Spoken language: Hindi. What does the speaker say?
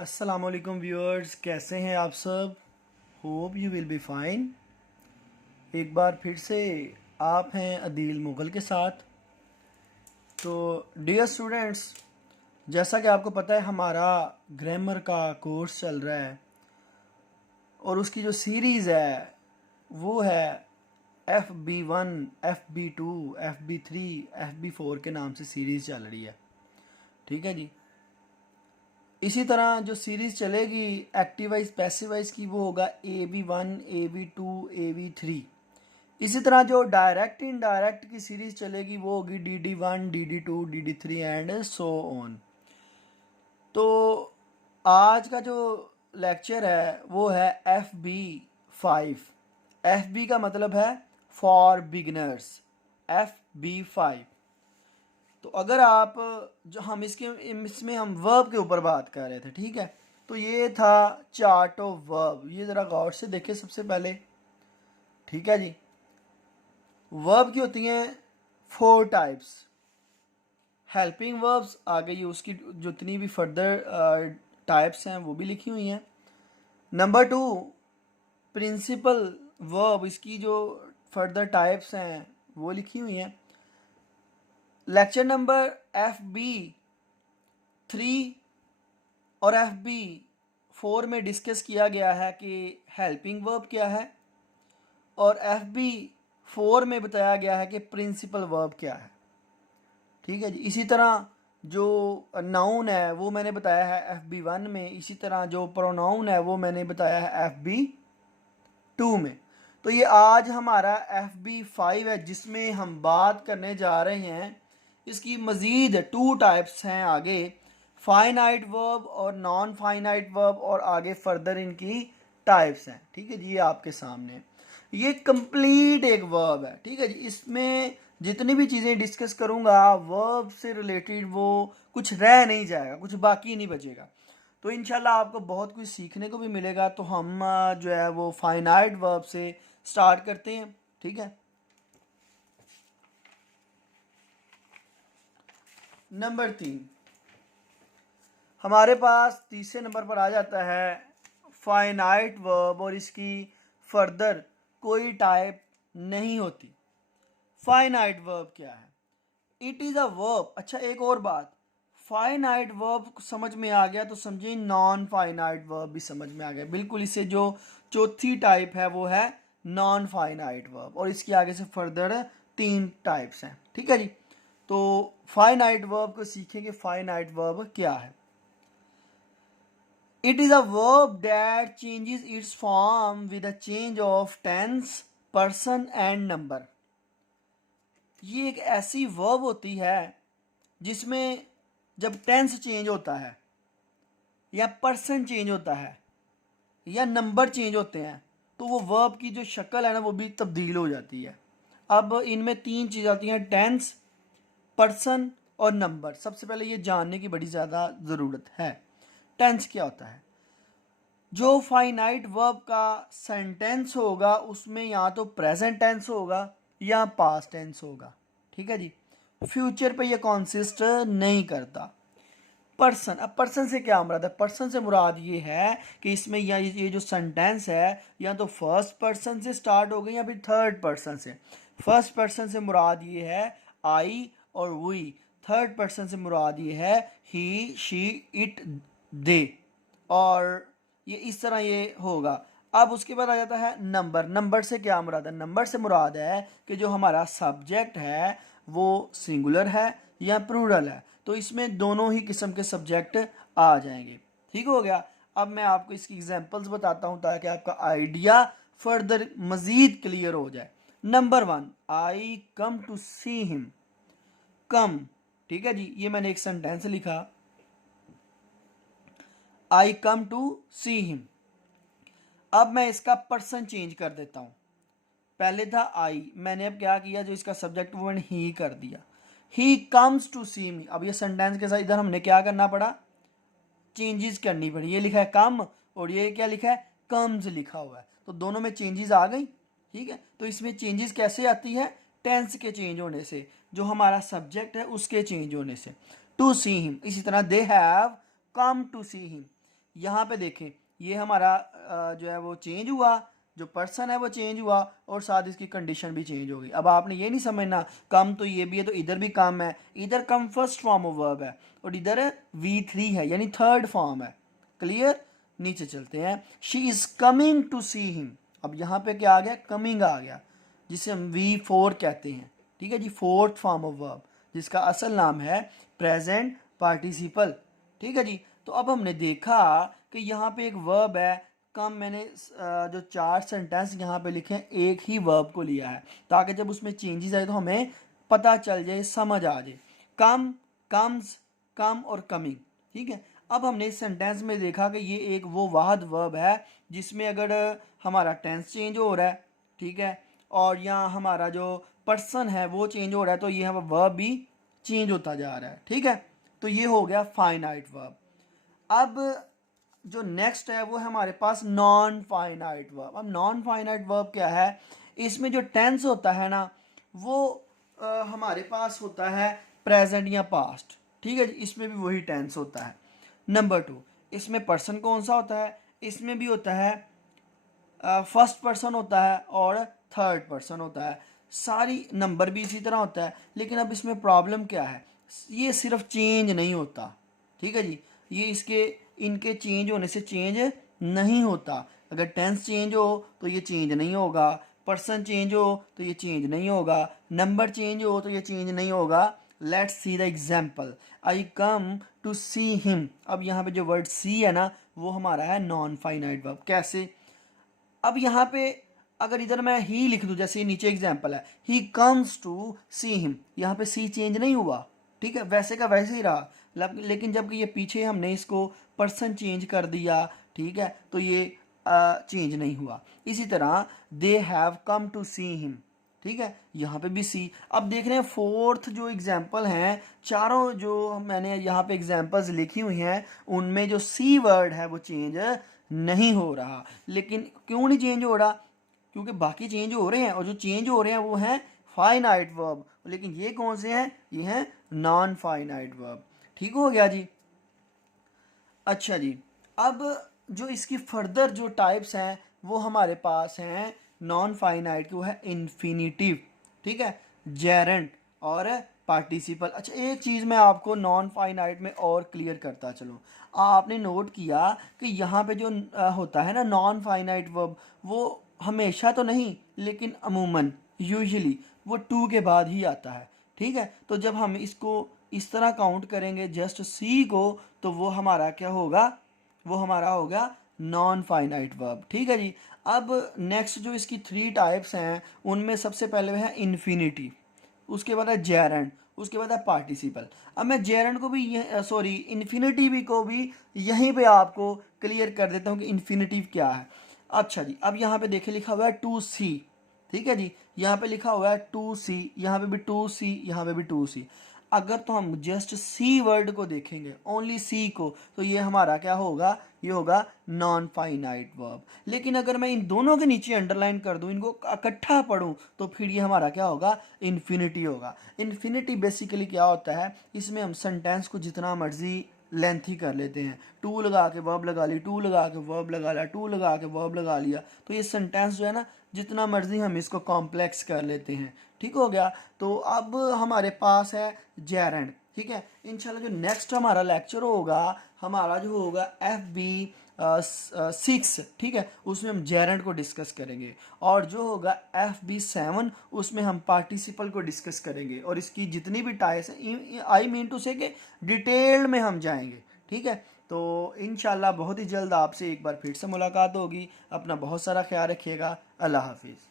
अस्सलाम वालेकुम व्यूअर्स, कैसे हैं आप सब। Hope you will be fine. एक बार फिर से आप हैं अदील मुग़ल के साथ। तो डियर स्टूडेंट्स, जैसा कि आपको पता है हमारा ग्रामर का कोर्स चल रहा है और उसकी जो सीरीज़ है वो है FB1, FB2, FB3, FB4 के नाम से सीरीज़ चल रही है। ठीक है जी। इसी तरह जो सीरीज़ चलेगी एक्टिव वाइज पैसिव वाइज की वो होगा AB1, AB2, AB3। इसी तरह जो डायरेक्ट इनडायरेक्ट की सीरीज़ चलेगी वो होगी DD1, DD2, DD3 and so on. तो आज का जो लेक्चर है वो है FB5। FB का मतलब है फॉर बिगनर्स, FB5। तो अगर आप जो हम इसमें हम वर्ब के ऊपर बात कर रहे थे, ठीक है। तो ये था चार्ट ऑफ वर्ब, ये ज़रा गौर से देखें सबसे पहले। ठीक है जी। वर्ब की होती हैं 4 टाइप्स। हेल्पिंग वर्ब्स आ गई, उसकी जितनी भी फर्दर टाइप्स हैं वो भी लिखी हुई हैं। नंबर 2 प्रिंसिपल वर्ब, इसकी जो फर्दर टाइप्स हैं वो लिखी हुई हैं। लेक्चर नंबर FB3 और FB4 में डिस्कस किया गया है कि हेल्पिंग वर्ब क्या है, और FB4 में बताया गया है कि प्रिंसिपल वर्ब क्या है। ठीक है जी। इसी तरह जो नाउन है वो मैंने बताया है FB1 में, इसी तरह जो प्रोनाउन है वो मैंने बताया है FB2 में। तो ये आज हमारा FB5 है जिसमें हम बात करने जा रहे हैं। इसकी मज़ीद 2 टाइप्स हैं आगे, फाइनाइट वर्ब और नॉन फाइनाइट वर्ब, और आगे फर्दर इनकी टाइप्स हैं। ठीक है जी। ये आपके सामने ये कंप्लीट एक वर्ब है। ठीक है जी। इसमें जितनी भी चीज़ें डिस्कस करूँगा वर्ब से रिलेटेड वो कुछ रह नहीं जाएगा, कुछ बाकी नहीं बचेगा। तो इंशाल्लाह आपको बहुत कुछ सीखने को भी मिलेगा। तो हम जो है वो फाइनाइट वर्ब से स्टार्ट करते हैं। ठीक है। नंबर 3 हमारे पास तीसरे नंबर पर आ जाता है फाइनाइट वर्ब, और इसकी फर्दर कोई टाइप नहीं होती। फाइनाइट वर्ब क्या है? It is a verb. अच्छा, एक और बात, फाइनाइट वर्ब समझ में आ गया तो समझिए नॉन फाइनाइट वर्ब भी समझ में आ गया। बिल्कुल, इससे जो चौथी टाइप है वो है नॉन फाइनाइट वर्ब, और इसके आगे से फर्दर 3 टाइप्स हैं। ठीक है जी। तो फाइनाइट वर्ब को सीखेंगे। फाइनाइट वर्ब क्या है? It is a verb that changes its form with a change of tense, person and number. ये एक ऐसी वर्ब होती है जिसमें जब टेंस चेंज होता है या पर्सन चेंज होता है या नंबर चेंज होते हैं तो वो वर्ब की जो शक्ल है ना वो भी तब्दील हो जाती है। अब इनमें 3 चीज़ आती हैं, टेंस, पर्सन और नंबर। सबसे पहले ये जानने की बड़ी ज़्यादा ज़रूरत है। टेंस क्या होता है? जो फाइनाइट वर्ब का सेंटेंस होगा उसमें या तो प्रेजेंट टेंस होगा या पास्ट टेंस होगा। ठीक है जी। फ्यूचर पे ये कॉन्सिस्ट नहीं करता। पर्सन, अब पर्सन से क्या मुराद है? पर्सन से मुराद ये है कि इसमें या ये जो सेंटेंस है या तो फर्स्ट पर्सन से स्टार्ट हो गई या फिर थर्ड पर्सन से। फर्स्ट पर्सन से मुराद ये है आई और वी, थर्ड पर्सन से मुराद ये है ही, शी, इट, दे, और ये इस तरह ये होगा। अब उसके बाद आ जाता है नंबर। नंबर से क्या मुराद है? नंबर से मुराद है कि जो हमारा सब्जेक्ट है वो सिंगुलर है या प्लूरल है। तो इसमें दोनों ही किस्म के सब्जेक्ट आ जाएंगे। ठीक हो गया। अब मैं आपको इसकी एग्जांपल्स बताता हूँ ताकि आपका आइडिया फर्दर मज़ीद क्लियर हो जाए। Number 1, I come to see him. Come, ठीक है जी। ये मैंने एक सेंटेंस लिखा, आई कम टू सी हिम। अब मैं इसका पर्सन चेंज कर देता हूँ। पहले था आई, मैंने अब क्या किया, जो इसका सब्जेक्ट वो मैंने ही कर दिया। ही कम्स टू सी मी। अब ये सेंटेंस के साथ इधर हमने क्या करना पड़ा? चेंजेस करनी पड़ी। ये लिखा है कम और ये क्या लिखा है? कम्स लिखा हुआ है। तो दोनों में चेंजेस आ गई। ठीक है। तो इसमें चेंजेस कैसे आती है? टेंस के चेंज होने से, जो हमारा सब्जेक्ट है उसके चेंज होने से। To see him. इसी तरह they have come to see him. यहाँ पे देखें, ये हमारा जो है वो चेंज हुआ, जो पर्सन है वो चेंज हुआ, और साथ इसकी कंडीशन भी चेंज हो गई। अब आपने ये नहीं समझना कम तो ये भी है तो इधर भी कम है, इधर come first form of verb है और इधर V3 है यानी थर्ड फॉर्म है। क्लियर? नीचे चलते हैं। She is coming to see him. अब यहाँ पे क्या आ गया? कमिंग आ गया, जिसे हम V4 कहते हैं। ठीक है जी, फोर्थ फॉर्म ऑफ वर्ब जिसका असल नाम है प्रेजेंट पार्टिसिपल। ठीक है जी। तो अब हमने देखा कि यहाँ पे एक वर्ब है कम, मैंने जो 4 सेंटेंस यहाँ पे लिखे हैं एक ही वर्ब को लिया है ताकि जब उसमें चेंजेस आए तो हमें पता चल जाए, समझ आ जाए। कम, कम्स, कम और कमिंग। ठीक है। अब हमने इस सेंटेंस में देखा कि ये एक वो वाहिद वर्ब है जिसमें अगर हमारा टेंस चेंज हो रहा है, ठीक है, और यहाँ हमारा जो पर्सन है वो चेंज हो रहा है, तो ये वर्ब भी चेंज होता जा रहा है। ठीक है। तो ये हो गया फाइनाइट वर्ब। अब जो नेक्स्ट है वो है हमारे पास नॉन फाइनाइट वर्ब। अब नॉन फाइनाइट वर्ब क्या है? इसमें जो टेंस होता है ना वो हमारे पास होता है प्रेजेंट या पास्ट। ठीक है जी, इसमें भी वही टेंस होता है। नंबर 2, इसमें पर्सन कौन सा होता है? इसमें भी होता है फर्स्ट पर्सन होता है और थर्ड पर्सन होता है, सारी नंबर भी इसी तरह होता है। लेकिन अब इसमें प्रॉब्लम क्या है? ये सिर्फ चेंज नहीं होता। ठीक है जी, ये इनके चेंज होने से चेंज नहीं होता। अगर टेंस चेंज हो तो ये चेंज नहीं होगा, पर्सन चेंज हो तो ये चेंज नहीं होगा, नंबर चेंज हो तो ये चेंज नहीं होगा। Let's see the example. I come to see him. अब यहाँ पे जो वर्ड सी है ना वो हमारा है नॉन फाइनाइट वर्ब। कैसे? अब यहाँ पे अगर इधर मैं ही लिख दूँ, जैसे नीचे एग्जाम्पल है he comes to see him, यहाँ पे सी चेंज नहीं हुआ। ठीक है, वैसे का वैसे ही रहा। लेकिन जब ये पीछे हमने इसको पर्सन चेंज कर दिया, ठीक है, तो ये चेंज नहीं हुआ। इसी तरह they have come to see him. ठीक है, यहाँ पे भी सी। अब देख रहे हैं फोर्थ जो एग्जाम्पल हैं, चारों जो मैंने यहाँ पे एग्जाम्पल्स लिखी हुई हैं उनमें जो सी वर्ड है वो चेंज नहीं हो रहा। लेकिन क्यों नहीं चेंज हो रहा? क्योंकि बाकी चेंज हो रहे हैं और जो चेंज हो रहे हैं वो हैं फाइनाइट वर्ब, लेकिन ये कौन से हैं? ये हैं नॉन फाइनाइट वर्ब। ठीक हो गया जी। अच्छा जी, अब जो इसकी फर्दर जो टाइप्स हैं वो हमारे पास हैं नॉन फाइनाइट की, वो है इन्फिनिटिव, ठीक है, जेरेंट और पार्टिसिपल। अच्छा, एक चीज़ मैं आपको नॉन फाइनाइट में और क्लियर करता चलूँ। आपने नोट किया कि यहाँ पे जो होता है ना नॉन फाइनाइट वर्ब, वो हमेशा तो नहीं लेकिन अमूमन यूजुअली वो टू के बाद ही आता है। ठीक है, तो जब हम इसको इस तरह काउंट करेंगे जस्ट सी को, तो वो हमारा क्या होगा? वो हमारा होगा नॉन फाइनाइट वर्ब। ठीक है जी। अब नेक्स्ट जो इसकी 3 टाइप्स हैं उनमें सबसे पहले है इन्फिनिटी, उसके बाद है जेरेंट, उसके बाद है पार्टिसिपल। अब मैं जेरेंट को भी सॉरी इन्फिनिटिव को भी यहीं पे आपको क्लियर कर देता हूँ कि इन्फिनिटिव क्या है। अच्छा जी, अब यहाँ पे देखे लिखा हुआ है टू सी। ठीक है जी, यहाँ पे लिखा हुआ है टू सी, यहाँ पे भी टू सी, यहाँ पे भी टू सी। अगर तो हम जस्ट सी वर्ड को देखेंगे, ओनली सी को, तो ये हमारा क्या होगा? ये होगा नॉन फाइनाइट वर्ब। लेकिन अगर मैं इन दोनों के नीचे अंडरलाइन कर दूं, इनको इकट्ठा पढ़ूं, तो फिर ये हमारा क्या होगा? इन्फिनिटी होगा। इन्फिनिटी बेसिकली क्या होता है? इसमें हम सेंटेंस को जितना मर्जी लेंथी कर लेते हैं, टू लगा के वर्ब लगा ली, टू लगा के वर्ब लगा लिया, टू लगा के वर्ब लगा लिया, तो ये सेंटेंस जो है ना जितना मर्जी हम इसको कॉम्प्लेक्स कर लेते हैं। ठीक हो गया। तो अब हमारे पास है जेरेंट। ठीक है, इंशाल्लाह जो नेक्स्ट हमारा लेक्चर होगा, हमारा जो होगा FB 6, ठीक है, उसमें हम जेरेंट को डिस्कस करेंगे, और जो होगा FB 7 उसमें हम पार्टिसिपल को डिस्कस करेंगे, और इसकी जितनी भी टाइप्स हैं, आई मीन टू से कि डिटेल में हम जाएंगे। ठीक है, तो इंशाल्लाह बहुत ही जल्द आपसे एक बार फिर से मुलाकात होगी। अपना बहुत सारा ख्याल रखिएगा। अल्लाह हाफिज़।